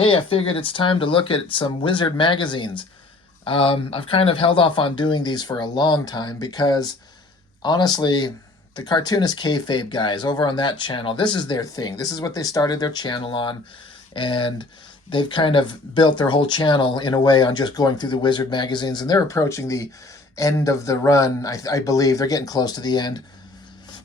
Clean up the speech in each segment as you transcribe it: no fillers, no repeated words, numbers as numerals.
Hey, I figured it's time to look at some Wizard magazines. I've kind of held off on doing these for a long time because, honestly, the cartoonist kayfabe guys over on that channel, this is their thing. This is what they started their channel on, and they've kind of built their whole channel in a way on just going through the Wizard magazines, and they're approaching the end of the run. I believe they're getting close to the end.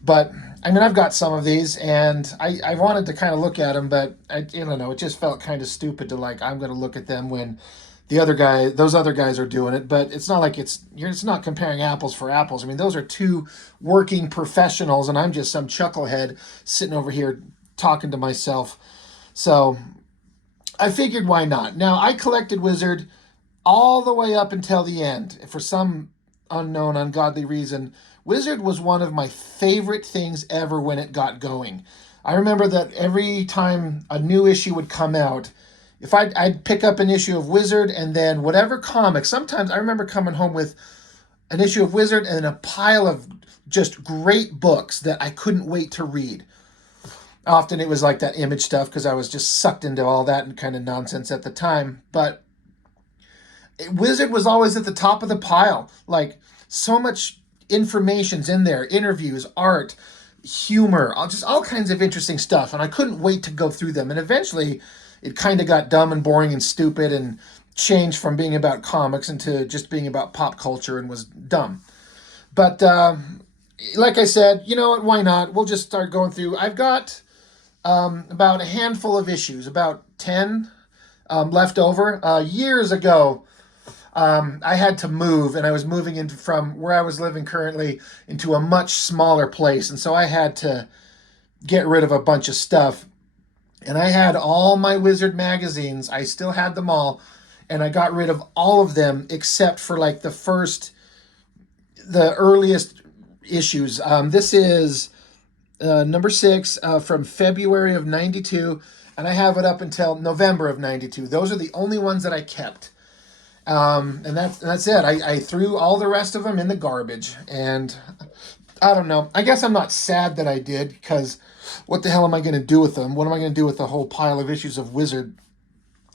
But I mean, I've got some of these, and I wanted to kind of look at them, but I don't know. It just felt kind of stupid to like I'm going to look at them when those other guys are doing it. But it's not like it's not comparing apples for apples. I mean, those are two working professionals, and I'm just some chucklehead sitting over here talking to myself. So I figured why not. Now I collected Wizard all the way up until the end for some unknown, ungodly reason. Wizard was one of my favorite things ever when it got going. I remember that every time a new issue would come out, if I'd pick up an issue of Wizard and then whatever comic, sometimes I remember coming home with an issue of Wizard and a pile of just great books that I couldn't wait to read. Often it was like that Image stuff because I was just sucked into all that kind of nonsense at the time. But Wizard was always at the top of the pile. Like so much information's in there, interviews, art, humor, just all kinds of interesting stuff. And I couldn't wait to go through them. And eventually it kind of got dumb and boring and stupid and changed from being about comics into just being about pop culture and was dumb. But like I said, you know what? Why not? We'll just start going through. I've got about a handful of issues, about 10 left over. Years ago, I had to move, and I was moving into from where I was living currently into a much smaller place, and so I had to get rid of a bunch of stuff. And I had all my Wizard magazines. I still had them all, and I got rid of all of them except for like the earliest issues. This is number 6 from February of '92, and I have it up until November of '92. Those are the only ones that I kept. And that's it. I threw all the rest of them in the garbage, and I don't know. I guess I'm not sad that I did, because what the hell am I going to do with them? What am I going to do with the whole pile of issues of Wizard?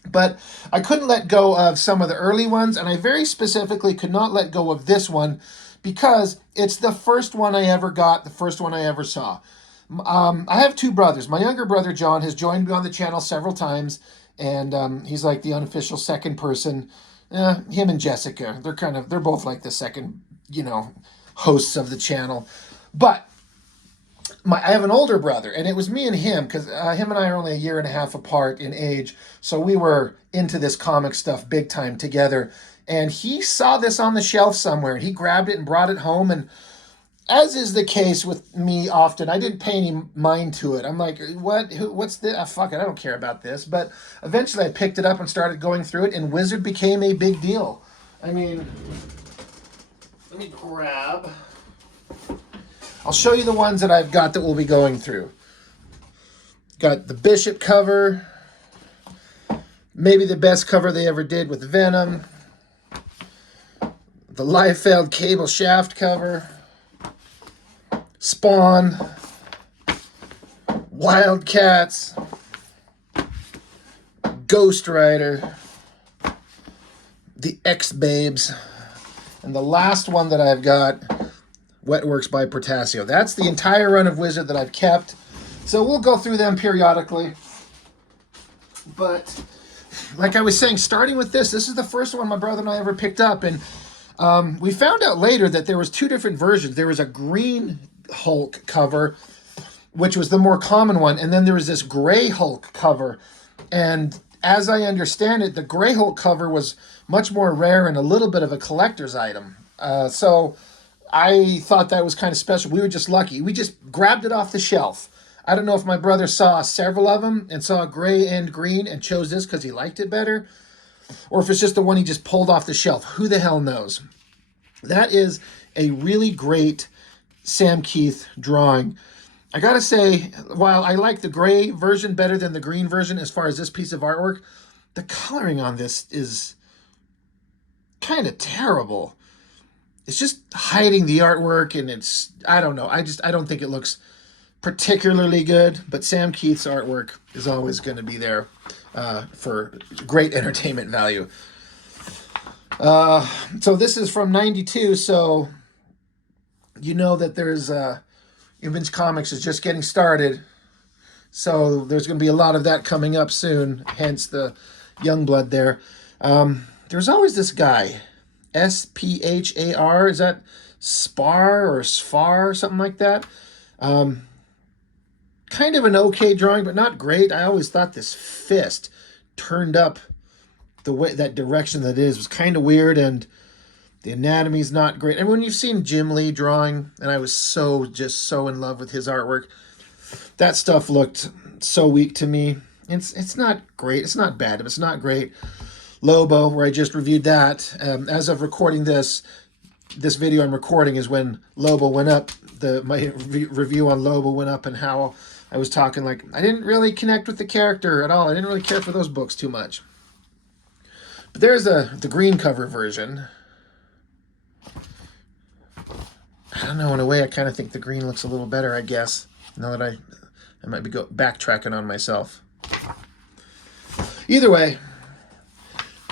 But I couldn't let go of some of the early ones, and I very specifically could not let go of this one because it's the first one I ever got, the first one I ever saw. I have two brothers. My younger brother, John, has joined me on the channel several times, and he's like the unofficial second person. Him and Jessica, they're both like the second, hosts of the channel. But I have an older brother, and it was me and him, because him and I are only a year and a half apart in age, so we were into this comic stuff big time together. And he saw this on the shelf somewhere, and he grabbed it and brought it home, and as is the case with me often, I didn't pay any mind to it. I'm like, what's this? Fuck it, I don't care about this. But eventually I picked it up and started going through it, and Wizard became a big deal. I mean, let me grab. I'll show you the ones that I've got that we'll be going through. Got the Bishop cover. Maybe the best cover they ever did with Venom. The Liefeld Cable Shaft cover. Spawn, Wildcats, Ghost Rider, the X-Babes, and the last one that I've got, Wetworks by Portasio. That's the entire run of Wizard that I've kept. So we'll go through them periodically. But like I was saying, starting with this is the first one my brother and I ever picked up, and we found out later that there was two different versions. There was a green Hulk cover, which was the more common one, and then there was this gray Hulk cover. And as I understand it, the gray Hulk cover was much more rare and a little bit of a collector's item. So I thought that was kind of special. We were just lucky. We just grabbed it off the shelf. I don't know if my brother saw several of them and saw gray and green and chose this because he liked it better, or if it's just the one he just pulled off the shelf. Who the hell knows? That is a really great Sam Keith drawing. I gotta say, while I like the gray version better than the green version as far as this piece of artwork, the coloring on this is kind of terrible. It's just hiding the artwork, and I don't know. I don't think it looks particularly good, but Sam Keith's artwork is always going to be there for great entertainment value. So this is from '92, so you know that there's Image Comics is just getting started, so there's going to be a lot of that coming up soon. Hence the Youngblood there. There's always this guy, Sphar. Is that Spar or Sfar, something like that? Kind of an okay drawing, but not great. I always thought this fist turned up the way that direction that it is was kind of weird, and the anatomy's not great. And when you've seen Jim Lee drawing, and I was just so in love with his artwork, that stuff looked so weak to me. It's not great. It's not bad, but it's not great. Lobo, where I just reviewed that. As of recording this video I'm recording is when Lobo went up. My review on Lobo went up, and how I was talking like I didn't really connect with the character at all. I didn't really care for those books too much. But there's the green cover version. I don't know, in a way I kind of think the green looks a little better, I guess. Now that I might be backtracking on myself. Either way.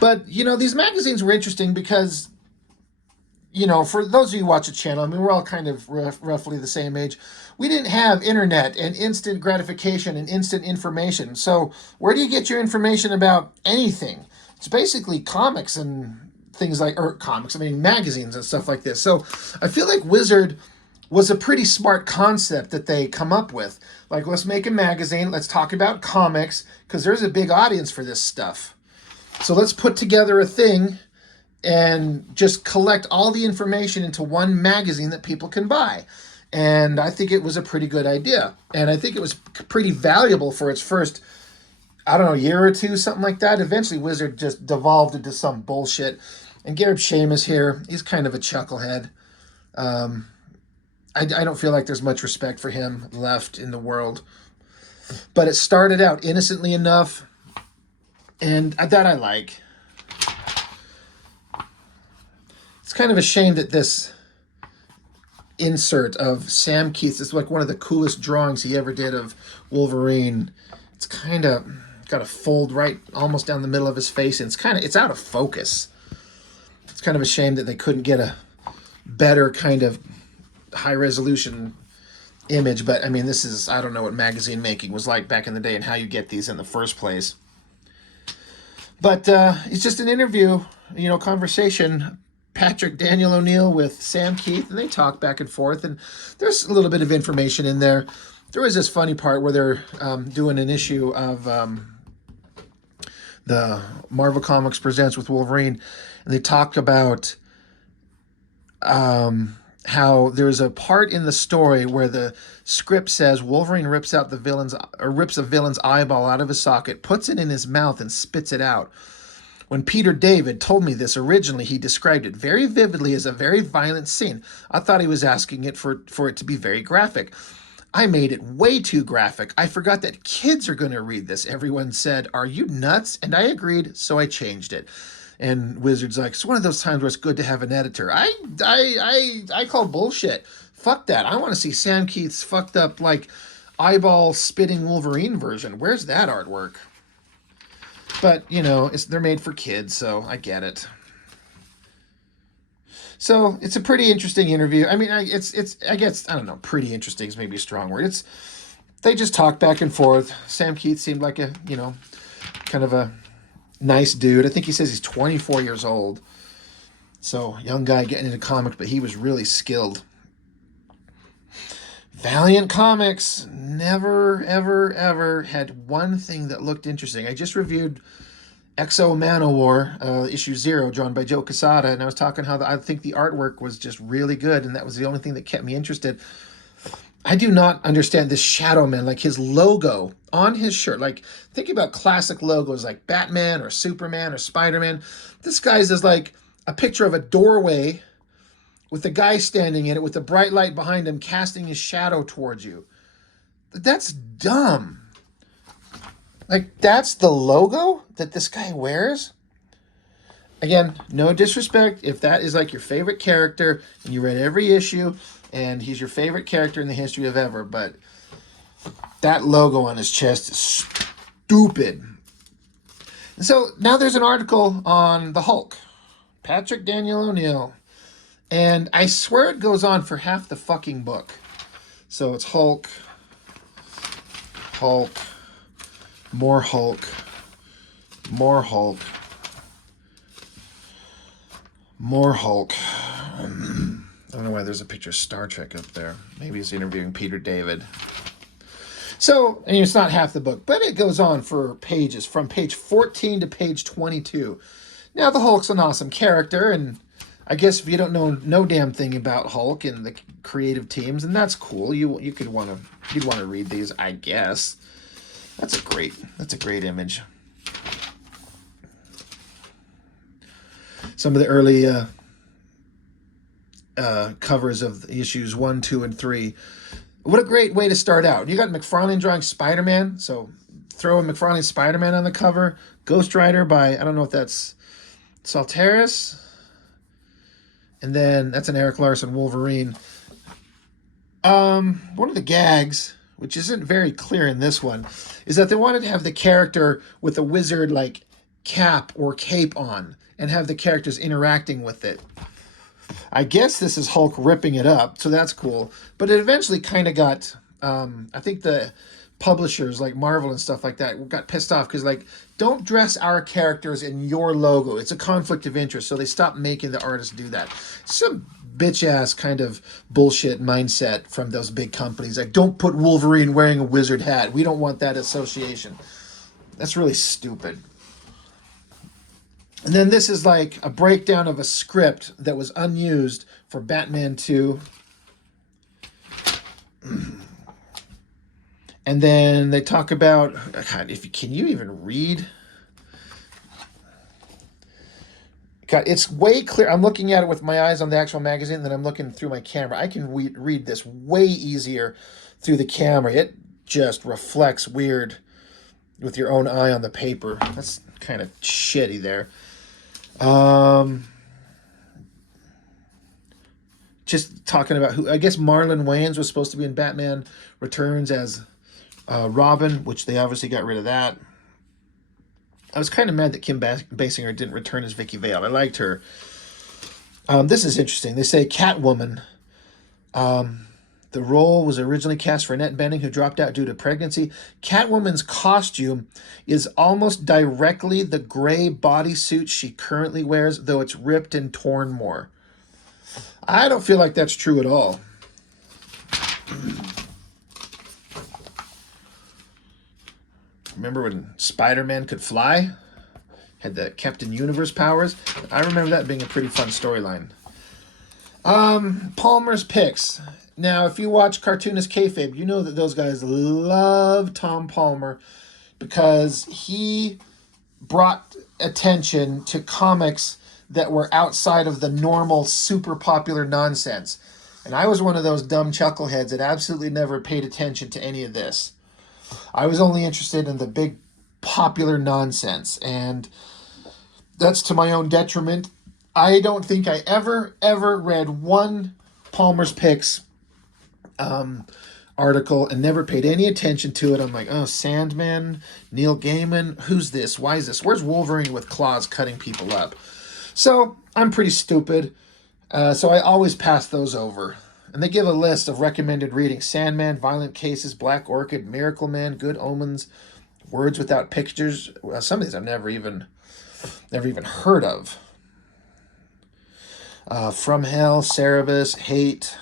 But, you know, these magazines were interesting because, you know, for those of you who watch the channel, I mean, we're all kind of roughly the same age. We didn't have internet and instant gratification and instant information. So where do you get your information about anything? It's basically comics and things like, or comics, I mean, magazines and stuff like this. So I feel like Wizard was a pretty smart concept that they come up with. Like, let's make a magazine, let's talk about comics, because there's a big audience for this stuff. So let's put together a thing and just collect all the information into one magazine that people can buy. And I think it was a pretty good idea. And I think it was pretty valuable for its first, I don't know, year or two, something like that. Eventually, Wizard just devolved into some bullshit. And Gareb Shamus here, he's kind of a chucklehead. I don't feel like there's much respect for him left in the world. But it started out innocently enough, and that I like. It's kind of a shame that this insert of Sam Keith is like one of the coolest drawings he ever did of Wolverine. It's kind of got a fold right almost down the middle of his face, and it's out of focus. It's kind of a shame that they couldn't get a better kind of high resolution image, but I mean, this is, I don't know what magazine making was like back in the day and how you get these in the first place. But it's just an interview, you know, conversation. Patrick Daniel O'Neill with Sam Keith, and they talk back and forth, and there's a little bit of information in there. There was this funny part where they're doing an issue of the Marvel Comics Presents with Wolverine, and they talk about how there's a part in the story where the script says Wolverine rips a villain's eyeball out of his socket, puts it in his mouth, and spits it out. When Peter David told me this originally, he described it very vividly as a very violent scene. I thought he was asking it for it to be very graphic. I made it way too graphic. I forgot that kids are going to read this. Everyone said, "Are you nuts?" And I agreed, so I changed it. And Wizard's like, it's one of those times where it's good to have an editor. I call bullshit. Fuck that. I want to see Sam Keith's fucked up, like, eyeball spitting Wolverine version. Where's that artwork? But, you know, they're made for kids, so I get it. So it's a pretty interesting interview. I mean, I guess, I don't know, pretty interesting is maybe a strong word. They just talk back and forth. Sam Keith seemed like a, you know, kind of a nice dude. I think he says he's 24 years old. So, young guy getting into comics, but he was really skilled. Valiant Comics never, ever, ever had one thing that looked interesting. I just reviewed X-O Manowar, issue 0, drawn by Joe Quesada, and I was talking how I think the artwork was just really good, and that was the only thing that kept me interested. I do not understand this Shadow Man, like his logo on his shirt. Like, think about classic logos like Batman or Superman or Spider-Man. This guy's is like a picture of a doorway with a guy standing in it with a bright light behind him casting his shadow towards you. That's dumb. Like, that's the logo that this guy wears? Again, no disrespect. If that is like your favorite character and you read every issue and he's your favorite character in the history of ever, but That logo on his chest is stupid. And so now there's an article on the Hulk, Patrick Daniel O'Neill, and I swear it goes on for half the fucking book. So it's Hulk, Hulk, more Hulk, more Hulk, more Hulk. I don't know why there's a picture of Star Trek up there. Maybe he's interviewing Peter David. So, and it's not half the book, but it goes on for pages, from page 14 to page 22. Now, the Hulk's an awesome character, and I guess if you don't know no damn thing about Hulk and the creative teams, and that's cool. You'd want to read these, I guess. That's a great image. Some of the early covers of issues 1, 2, and 3. What a great way to start out. You got McFarlane drawing Spider-Man, so throw a McFarlane Spider-Man on the cover. Ghost Rider by, I don't know if that's Salteris. And then that's an Eric Larson Wolverine. One of the gags, which isn't very clear in this one, is that they wanted to have the character with a wizard like cap or cape on and have the characters interacting with it. I guess this is Hulk ripping it up, so that's cool. But it eventually kind of got, I think the publishers like Marvel and stuff like that got pissed off because, like, don't dress our characters in your logo. It's a conflict of interest, so they stopped making the artists do that. Some bitch-ass kind of bullshit mindset from those big companies. Like, don't put Wolverine wearing a wizard hat. We don't want that association. That's really stupid. And then this is like a breakdown of a script that was unused for Batman 2. And then they talk about, God, can you even read? God, it's way clear. I'm looking at it with my eyes on the actual magazine, then I'm looking through my camera. I can read this way easier through the camera. It just reflects weird with your own eye on the paper. That's kind of shitty there. Just talking about who, I guess Marlon Wayans was supposed to be in Batman Returns as Robin, which they obviously got rid of that. I was kind of mad that Kim Basinger didn't return as Vicky Vale. I liked her. This is interesting. They say Catwoman. The role was originally cast for Annette Bening, who dropped out due to pregnancy. Catwoman's costume is almost directly the gray bodysuit she currently wears, though it's ripped and torn more. I don't feel like that's true at all. Remember when Spider-Man could fly? Had the Captain Universe powers? I remember that being a pretty fun storyline. Palmer's picks. Now, if you watch Cartoonist Kayfabe, you know that those guys love Tom Palmer because he brought attention to comics that were outside of the normal, super popular nonsense. And I was one of those dumb chuckleheads that absolutely never paid attention to any of this. I was only interested in the big, popular nonsense, and that's to my own detriment. I don't think I ever read one Palmer's Picks article and never paid any attention to it. I'm like, oh, Sandman, Neil Gaiman, who's this? Why is this? Where's Wolverine with claws cutting people up? So I'm pretty stupid. So I always pass those over. And they give a list of recommended reading: Sandman, Violent Cases, Black Orchid, Miracle Man, Good Omens, Words Without Pictures. Some of these I've never even heard of. From Hell, Cerebus, Hate.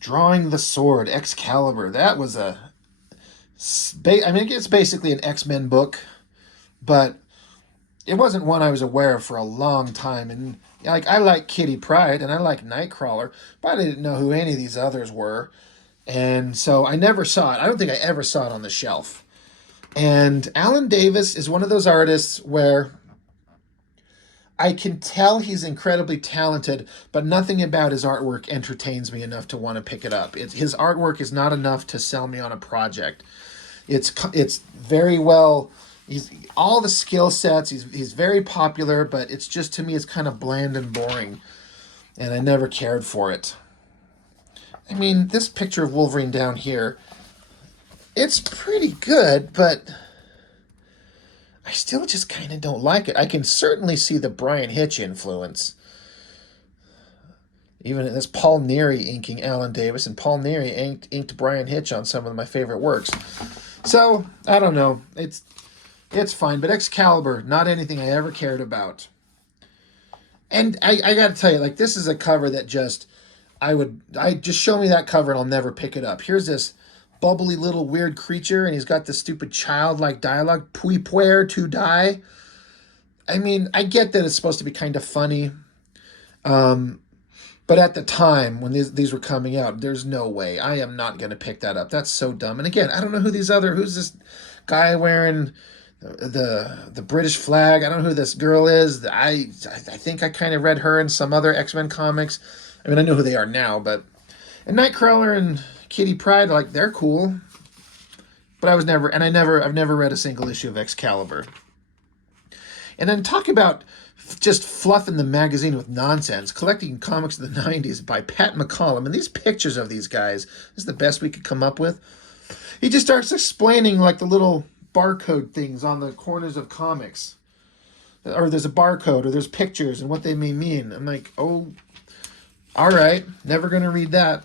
Drawing the Sword, Excalibur. That was I mean, it's basically an X-Men book, but it wasn't one I was aware of for a long time. And like, I like Kitty Pryde and I like Nightcrawler, but I didn't know who any of these others were. And so I never saw it. I don't think I ever saw it on the shelf. And Alan Davis is one of those artists where I can tell he's incredibly talented, but nothing about his artwork entertains me enough to want to pick it up. His artwork is not enough to sell me on a project. It's very well. He's all the skill sets. He's very popular, but it's just, to me, it's kind of bland and boring. and I never cared for it. I mean, this picture of Wolverine down here, it's pretty good, but I still just kind of don't like it. I can certainly see the Brian Hitch influence. Even this Paul Neary inking Alan Davis, and Paul Neary inked Brian Hitch on some of my favorite works. So, I don't know. It's fine, but Excalibur, not anything I ever cared about. And I got to tell you, like, this is a cover that I just show me that cover and I'll never pick it up. Here's this bubbly little weird creature, and he's got this stupid childlike dialogue, puis puer to die. I mean, I get that it's supposed to be kind of funny. But at the time when these were coming out, there's no way. I am not going to pick that up. That's so dumb. And again, I don't know who's this guy wearing the British flag. I don't know who this girl is. I think I kind of read her in some other X-Men comics. I mean, I know who they are now, but and Nightcrawler and Kitty Pryde, like, they're cool. But I've never read a single issue of Excalibur. And then talk about just fluffing the magazine with nonsense. Collecting Comics of the 90s by Pat McCollum. And these pictures of these guys is the best we could come up with. He just starts explaining, like, the little barcode things on the corners of comics. Or there's a barcode, or there's pictures and what they may mean. I'm like, oh, all right, never going to read that.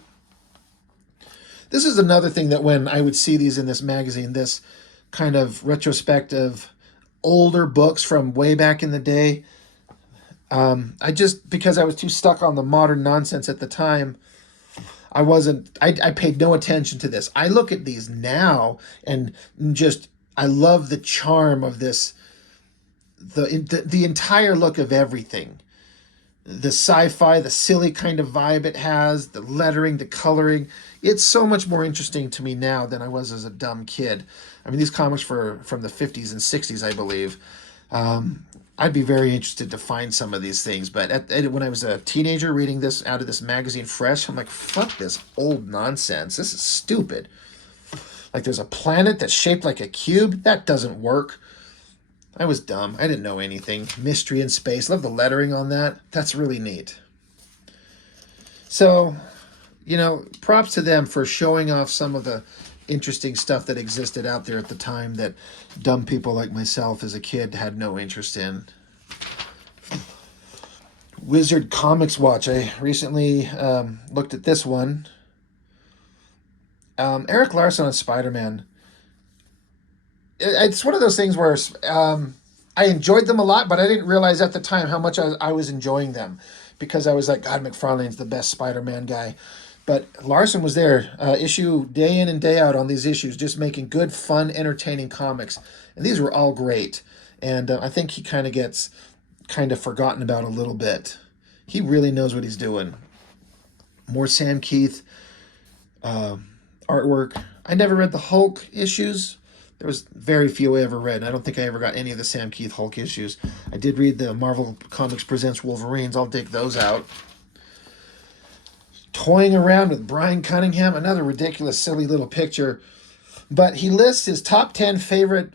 This is another thing that when I would see these in this magazine, this kind of retrospective older books from way back in the day, because I was too stuck on the modern nonsense at the time, I paid no attention to this. I look at these now and just, I love the charm of this, the entire look of everything. The sci-fi, the silly kind of vibe it has, the lettering, the coloring. It's so much more interesting to me now than I was as a dumb kid. I mean, these comics were from the 50s and 60s, I believe. I'd be very interested to find some of these things. But when I was a teenager reading this out of this magazine fresh, I'm like, fuck this old nonsense. This is stupid. Like, there's a planet that's shaped like a cube. That doesn't work. I was dumb. I didn't know anything. Mystery in space. Love the lettering on that. That's really neat. So, props to them for showing off some of the interesting stuff that existed out there at the time that dumb people like myself as a kid had no interest in. Wizard Comics Watch. I recently looked at this one. Eric Larson on Spider-Man. It's one of those things where I enjoyed them a lot, but I didn't realize at the time how much I was enjoying them, because I was like, God, McFarlane's the best Spider-Man guy. But Larson was there, issue day in and day out on these issues, just making good, fun, entertaining comics. And these were all great. And I think he kind of gets forgotten about a little bit. He really knows what he's doing. More Sam Keith artwork. I never read the Hulk issues. There was very few I ever read. I don't think I ever got any of the Sam Keith Hulk issues. I did read the Marvel Comics Presents Wolverines. I'll dig those out. Toying around with Brian Cunningham, another ridiculous, silly little picture. But he lists his top 10 favorite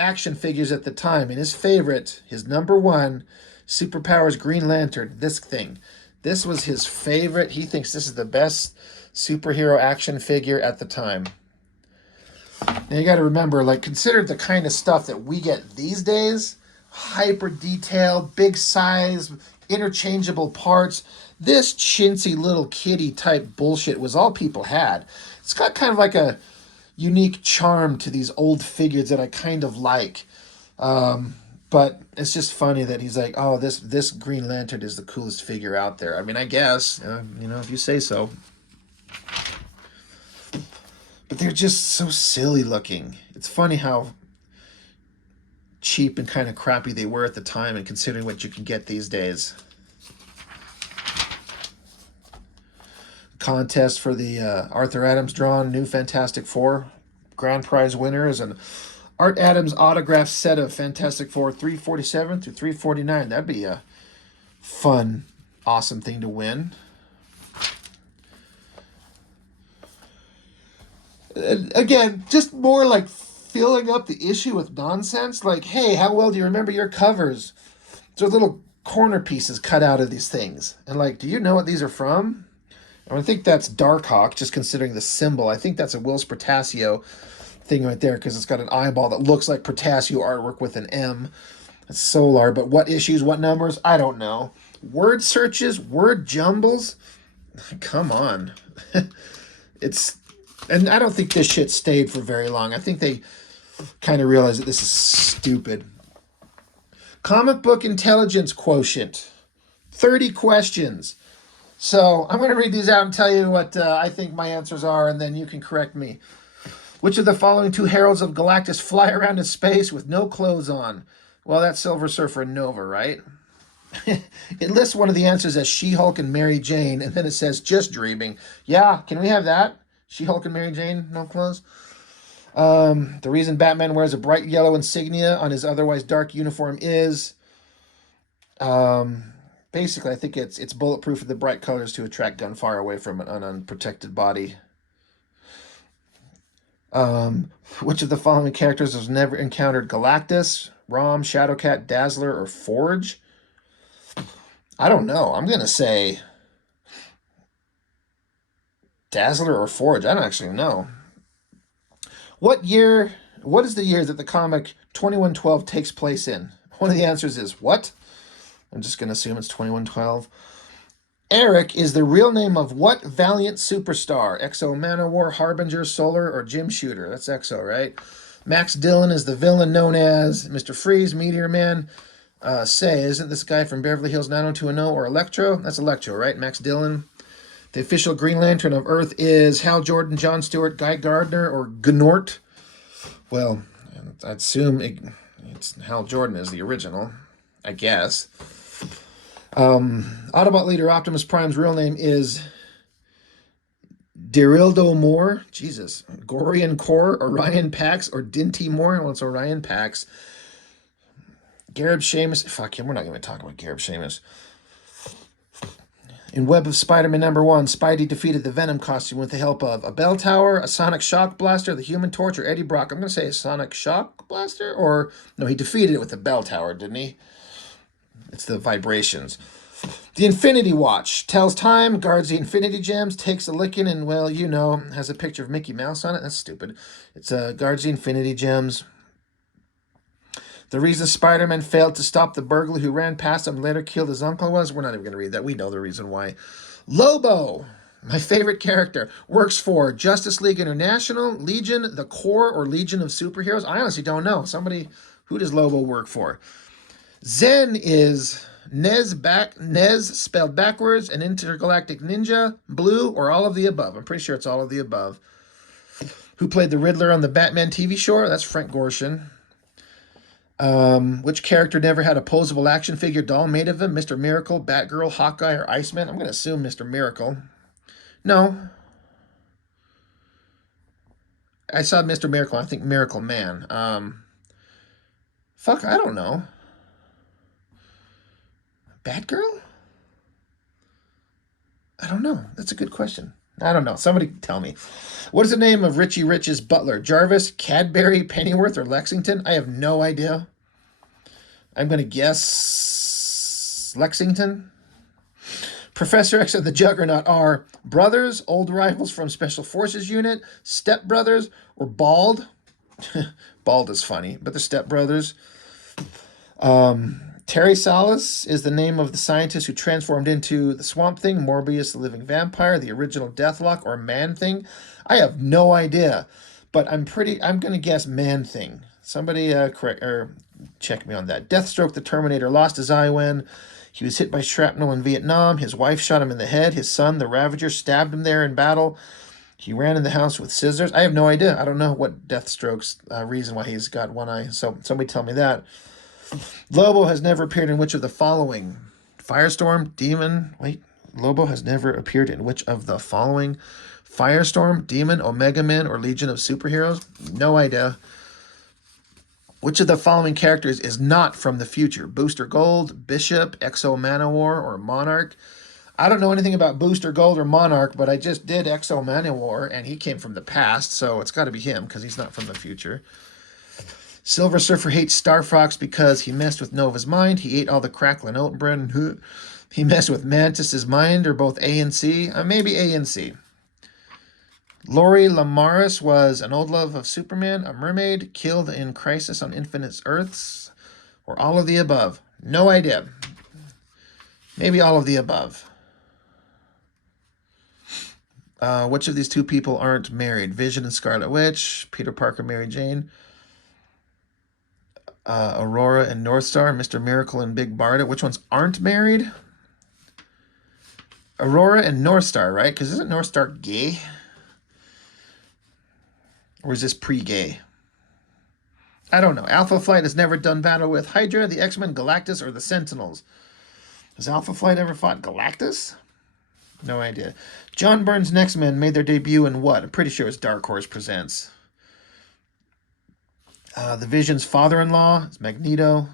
action figures at the time. And his number one, Superpowers Green Lantern, this thing. This was his favorite. He thinks this is the best superhero action figure at the time. Now you got to remember, like, consider the kind of stuff that we get these days. Hyper detailed, big size, interchangeable parts. This chintzy little kitty type bullshit was all people had. It's got kind of like a unique charm to these old figures that I kind of like. But it's just funny that he's like, oh, this Green Lantern is the coolest figure out there. I mean, I guess, if you say so. But they're just so silly looking. It's funny how cheap and kind of crappy they were at the time, and considering what you can get these days. Contest for the Arthur Adams drawn New Fantastic Four. Grand prize winner is an Art Adams autographed set of Fantastic Four 347 through 349. That'd be a fun, awesome thing to win. Again, just more like filling up the issue with nonsense. Like, hey, how well do you remember your covers? So little corner pieces cut out of these things. And like, do you know what these are from? I think that's Darkhawk, just considering the symbol. I think that's a Whilce Portacio thing right there because it's got an eyeball that looks like Portacio artwork with an M. It's Solar, but what issues, what numbers? I don't know. Word searches, word jumbles? Come on. And I don't think this shit stayed for very long. I think they kind of realized that this is stupid. Comic book intelligence quotient. 30 questions. So I'm going to read these out and tell you what I think my answers are, and then you can correct me. Which of the following two heralds of Galactus fly around in space with no clothes on? Well, that's Silver Surfer and Nova, right? It lists one of the answers as She-Hulk and Mary Jane, and then it says just dreaming. Yeah, can we have that? She-Hulk and Mary Jane, no clothes? The reason Batman wears a bright yellow insignia on his otherwise dark uniform is... basically, I think it's bulletproof with the bright colors to attract gunfire away from an unprotected body. Which of the following characters has never encountered Galactus? Rom, Shadowcat, Dazzler, or Forge? I don't know. I'm going to say Dazzler or Forge. I don't actually know. What is the year that the comic 2112 takes place in? One of the answers is what? I'm just going to assume it's 2112. Eric is the real name of what Valiant superstar? Exo Manowar, Harbinger, Solar, or Jim Shooter? That's Exo, right? Max Dillon is the villain known as Mr. Freeze, Meteor Man. Isn't this guy from Beverly Hills 90210 or Electro? That's Electro, right? Max Dillon. The official Green Lantern of Earth is Hal Jordan, John Stewart, Guy Gardner, or Gnort. Well, I'd assume it's Hal Jordan is the original, I guess. Autobot leader Optimus Prime's real name is Darildo Moore. Jesus. Gorian Core, Orion Pax, or Dinty Moore. Well, it's Orion Pax. Gareb Shamus. Fuck him. We're not going to talk about Gareb Shamus. In Web of Spider-Man #1, Spidey defeated the Venom costume with the help of a bell tower, a sonic shock blaster, the Human Torch, or Eddie Brock. I'm going to say a sonic shock blaster, or... No, he defeated it with the bell tower, didn't he? It's the vibrations. The Infinity Watch tells time, guards the Infinity Gems, takes a licking, and, well, you know, has a picture of Mickey Mouse on it. That's stupid. It's guards the Infinity Gems. The reason Spider-Man failed to stop the burglar who ran past him and later killed his uncle was... We're not even going to read that. We know the reason why. Lobo, my favorite character, works for Justice League International, Legion, the Corps, or Legion of Superheroes. I honestly don't know. Who does Lobo work for? Zen is Nez spelled backwards, an intergalactic ninja, blue, or all of the above. I'm pretty sure it's all of the above. Who played the Riddler on the Batman TV show? That's Frank Gorshin. Which character never had a posable action figure doll made of him? Mr. Miracle, Batgirl, Hawkeye, or Iceman? I'm going to assume Mr. Miracle. No. I saw Mr. Miracle. I think Miracle Man. Fuck, I don't know. Batgirl? I don't know. That's a good question. I don't know. Somebody tell me. What is the name of Richie Rich's butler? Jarvis, Cadbury, Pennyworth, or Lexington? I have no idea. I'm going to guess Lexington. Professor X and the Juggernaut are brothers, old rivals from Special Forces Unit, stepbrothers, or Bald. Bald is funny, but they're stepbrothers. Terry Salas is the name of the scientist who transformed into the Swamp Thing, Morbius the Living Vampire, the original Deathlock, or Man-Thing. I have no idea, but I'm going to guess Man-Thing. Somebody check me on that. Deathstroke the Terminator lost his eye when he was hit by shrapnel in Vietnam. His wife shot him in the head. His son, the Ravager, stabbed him there in battle. He ran in the house with scissors. I have no idea. I don't know what Deathstroke's reason why he's got one eye, so somebody tell me that. Lobo has never appeared in which of the following? Firestorm, Demon... Wait, Lobo has never appeared in which of the following? Firestorm, Demon, Omega Man, or Legion of Superheroes? No idea. Which of the following characters is not from the future? Booster Gold, Bishop, Exo Manowar, or Monarch? I don't know anything about Booster Gold or Monarch, but I just did Exo Manowar, and he came from the past, so it's got to be him, because he's not from the future. Silver Surfer hates Star Fox because he messed with Nova's mind. He ate all the crackling oat bread. He messed with Mantis's mind, or both A and C. Maybe A and C. Lori Lamaris was an old love of Superman, a mermaid, killed in Crisis on Infinite Earths, or all of the above. No idea. Maybe all of the above. Which of these two people aren't married? Vision and Scarlet Witch, Peter Parker, Mary Jane, Aurora and Northstar, Mr. Miracle and Big Barda. Which ones aren't married? Aurora and Northstar, right? Because isn't Northstar gay? Or is this pre-gay? I don't know. Alpha Flight has never done battle with Hydra, the X-Men, Galactus, or the Sentinels. Has Alpha Flight ever fought Galactus? No idea. John Byrne's Next Men made their debut in what? I'm pretty sure it's Dark Horse Presents. The Vision's father-in-law is Magneto.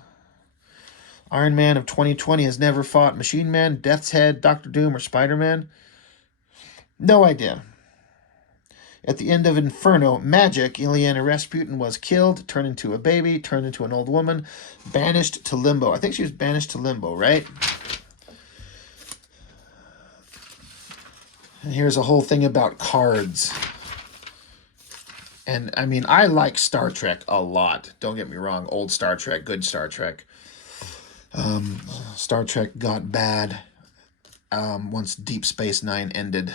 Iron Man of 2020 has never fought Machine Man, Death's Head, Doctor Doom, or Spider-Man. No idea. At the end of Inferno, Magic, Ileana Rasputin was killed, turned into a baby, turned into an old woman, banished to limbo. I think she was banished to limbo, right? And here's a whole thing about cards. And, I mean, I like Star Trek a lot. Don't get me wrong. Old Star Trek, good Star Trek. Star Trek got bad once Deep Space Nine ended.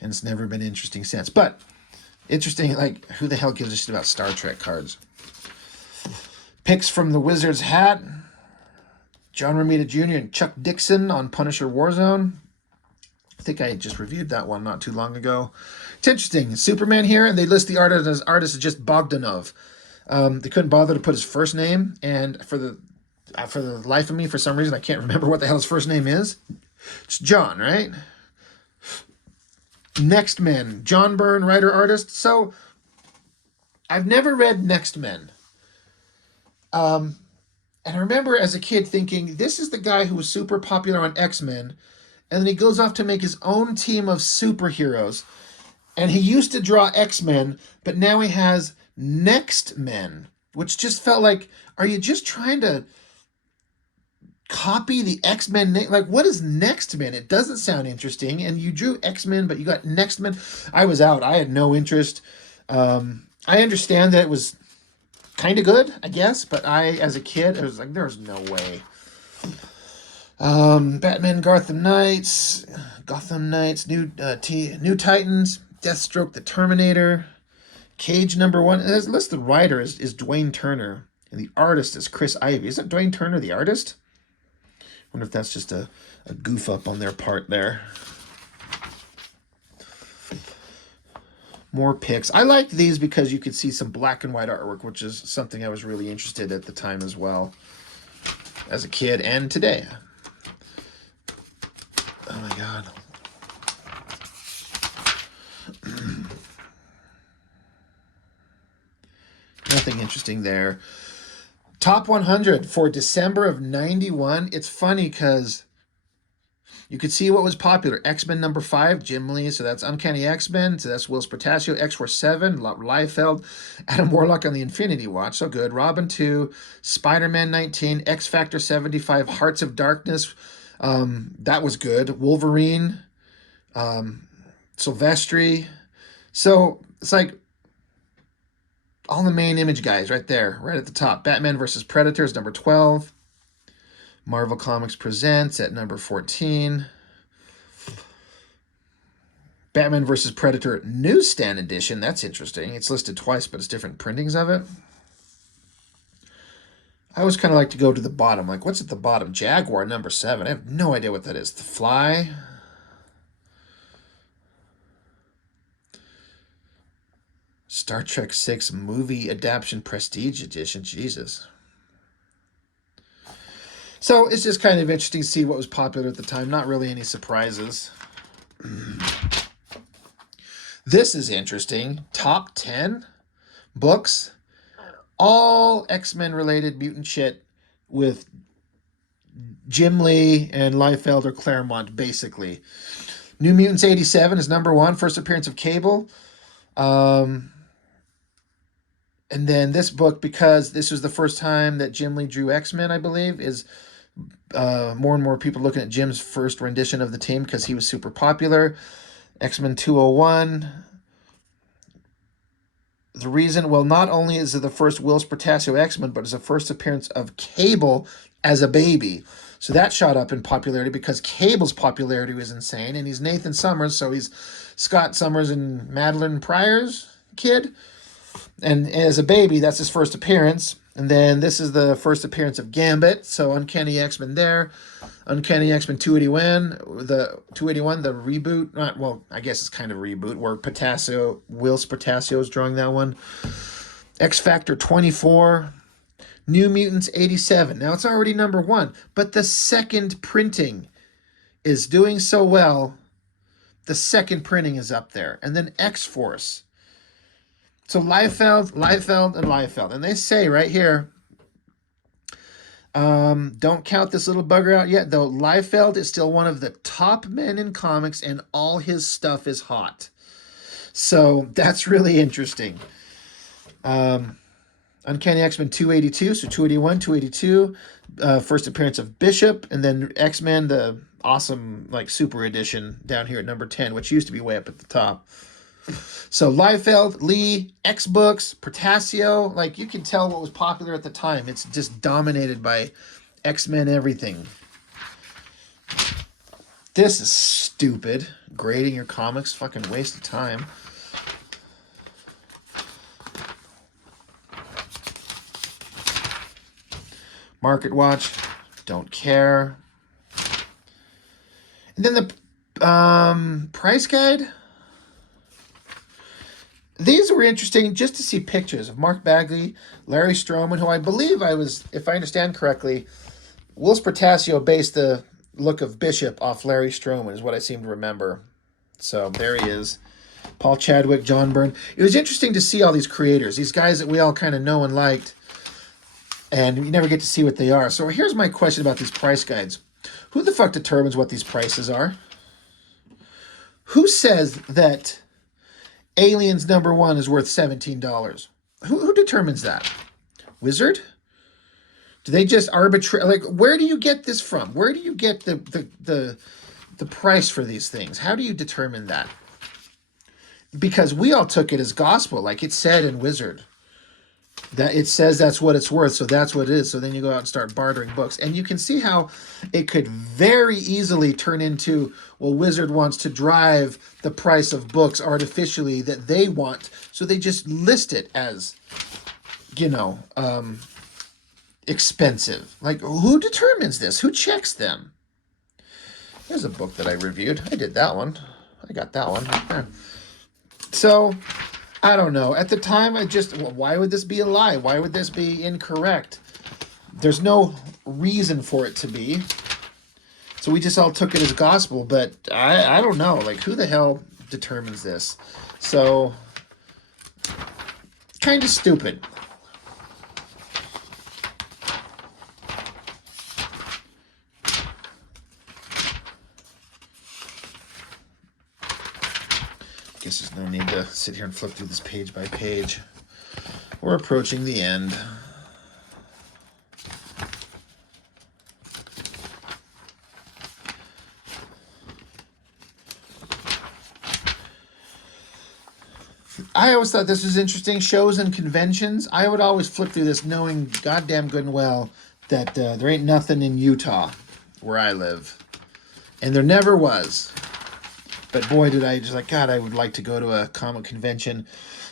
And it's never been interesting since. But, interesting, like, who the hell gives a shit about Star Trek cards? Picks from the Wizard's Hat. John Romita Jr. and Chuck Dixon on Punisher Warzone. I think I just reviewed that one not too long ago. It's interesting. Superman here, and they list the artist as just Bogdanov. They couldn't bother to put his first name, and for the life of me, for some reason, I can't remember what the hell his first name is. It's John, right? Next Men. John Byrne, writer, artist. So, I've never read Next Men. And I remember as a kid thinking, this is the guy who was super popular on X-Men, and then he goes off to make his own team of superheroes. And he used to draw X-Men, but now he has Next Men, which just felt like, are you just trying to copy the X-Men name? Like, what is Next Men? It doesn't sound interesting. And you drew X-Men, but you got Next Men. I was out. I had no interest. I understand that it was kind of good, I guess, but as a kid, I was like, there's no way. Batman, Gotham Knights, New Titans, Deathstroke, the Terminator, Cage #1. It has listed writer is Dwayne Turner, and the artist is Chris Ivey. Isn't Dwayne Turner the artist? I wonder if that's just a goof up on their part there. More pics. I liked these because you could see some black and white artwork, which is something I was really interested in at the time as well, as a kid and today. Oh my God. Nothing interesting there. Top 100 for December of 91. It's funny because you could see what was popular. X-Men #5, Jim Lee, so that's Uncanny X-Men, so that's Will Spartaccio. X-47, Liefeld, Adam Warlock on the Infinity Watch, so good. Robin 2, Spider-Man 19, X-Factor 75, Hearts of Darkness, that was good. Wolverine, Silvestri. So it's like all the main Image guys right there, right at the top. Batman vs. Predators, #12. Marvel Comics Presents at #14. Batman vs. Predator Newsstand Edition. That's interesting. It's listed twice, but it's different printings of it. I always kind of like to go to the bottom. Like, what's at the bottom? Jaguar #7. I have no idea what that is. The Fly. Star Trek 6 movie adaptation Prestige Edition. Jesus. So it's just kind of interesting to see what was popular at the time. Not really any surprises. This is interesting. Top 10 books. All X-Men related mutant shit with Jim Lee and Liefeld or Claremont, basically. New Mutants 87 is #1. First appearance of Cable. And then this book, because this was the first time that Jim Lee drew X-Men, I believe, is more and more people looking at Jim's first rendition of the team because he was super popular. X-Men 201. The reason, well, not only is it the first Whilce Portacio X-Men, but it's the first appearance of Cable as a baby. So that shot up in popularity because Cable's popularity was insane, and he's Nathan Summers, so he's Scott Summers and Madeline Pryor's kid. And as a baby, that's his first appearance. And then this is the first appearance of Gambit, so Uncanny X-Men there. Uncanny X-Men 281, the reboot. Well, I guess it's kind of a reboot where Whilce Portacio is drawing that one. X Factor 24, New Mutants 87. Now it's already number 1, but the second printing is doing so well. The second printing is up there, and then X-Force. So Liefeld, and Liefeld, and they say right here. Don't count this little bugger out yet, though. Liefeld is still one of the top men in comics, and all his stuff is hot. So that's really interesting. Uncanny X-Men 282, so 281, 282. First appearance of Bishop, and then X-Men, the awesome super edition down here at number 10, which used to be way up at the top. So Liefeld, Lee, X-Books, Portacio, you can tell what was popular at the time. It's just dominated by X-Men everything. This is stupid. Grading your comics, fucking waste of time. Market Watch, don't care. And then the price guide. These were interesting just to see pictures of Mark Bagley, Larry Stroman, who I believe if I understand correctly, Whilce Portacio based the look of Bishop off Larry Stroman, is what I seem to remember. So there he is. Paul Chadwick, John Byrne. It was interesting to see all these creators, these guys that we all kind of know and liked, and you never get to see what they are. So here's my question about these price guides. Who the fuck determines what these prices are? Who says that Aliens #1 is worth $17? Who determines that? Wizard? Do they just arbitrate? Where do you get this from? Where do you get the price for these things? How do you determine that? Because we all took it as gospel, like it said in Wizard. That it says that's what it's worth, so that's what it is. So then you go out and start bartering books. And you can see how it could very easily turn into, well, Wizard wants to drive the price of books artificially that they want. So they just list it as, expensive. Who determines this? Who checks them? Here's a book that I reviewed. I did that one. I got that one. Yeah. So I don't know. At the time, why would this be a lie? Why would this be incorrect? There's no reason for it to be. So we just all took it as gospel, but I don't know. Who the hell determines this? So, kind of stupid. Guess there's no need to sit here and flip through this page by page. We're approaching the end. I always thought this was interesting. Shows and conventions. I would always flip through this knowing goddamn good and well that there ain't nothing in Utah where I live. And there never was. But boy, did I God, I would like to go to a comic convention.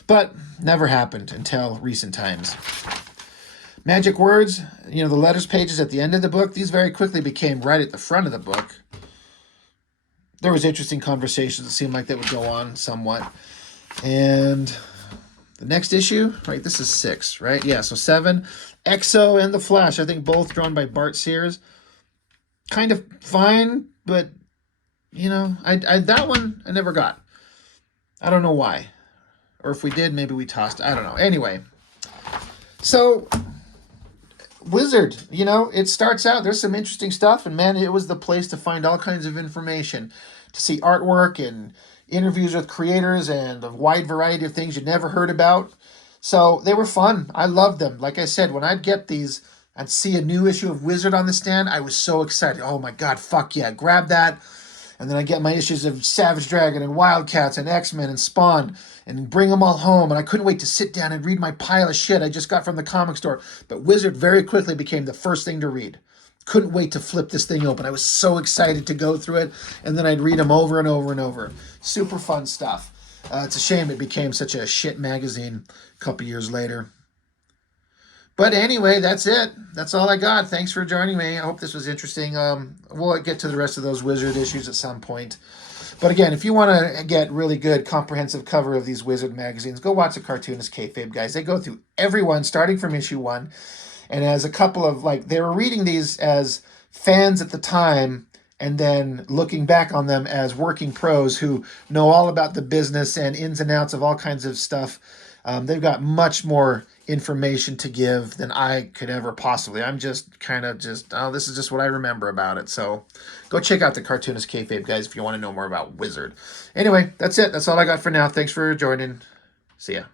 But never happened until recent times. Magic words, the letters pages at the end of the book, these very quickly became right at the front of the book. There was interesting conversations. It seemed like that would go on somewhat. And the next issue, right, this is 6, right? Yeah, so 7. Exo and The Flash, I think both drawn by Bart Sears. Kind of fine, but I that one I never got. I don't know why. Or if we did, maybe we tossed. I don't know. Anyway. So, Wizard, it starts out, there's some interesting stuff. And man, it was the place to find all kinds of information. To see artwork and interviews with creators and a wide variety of things you'd never heard about. So they were fun. I loved them. Like I said, when I'd get these and see a new issue of Wizard on the stand, I was so excited. Oh my God, fuck yeah, grab that. And then I get my issues of Savage Dragon and Wildcats and X-Men and Spawn and bring them all home. And I couldn't wait to sit down and read my pile of shit I just got from the comic store. But Wizard very quickly became the first thing to read. Couldn't wait to flip this thing open. I was so excited to go through it. And then I'd read them over and over and over. Super fun stuff. It's a shame it became such a shit magazine a couple years later. But anyway, that's it. That's all I got. Thanks for joining me. I hope this was interesting. We'll get to the rest of those Wizard issues at some point. But again, if you want to get really good comprehensive cover of these Wizard magazines, go watch the Cartoonist Kayfabe guys. They go through every one, starting from issue 1. And as a couple of, like, they were reading these as fans at the time and then looking back on them as working pros who know all about the business and ins and outs of all kinds of stuff. They've got much more information to give than I could ever possibly. I'm just kind of oh, this is just what I remember about it. So go check out the Cartoonist Kayfabe guys if you want to know more about Wizard. Anyway, that's it. That's all I got for now. Thanks for joining. See ya.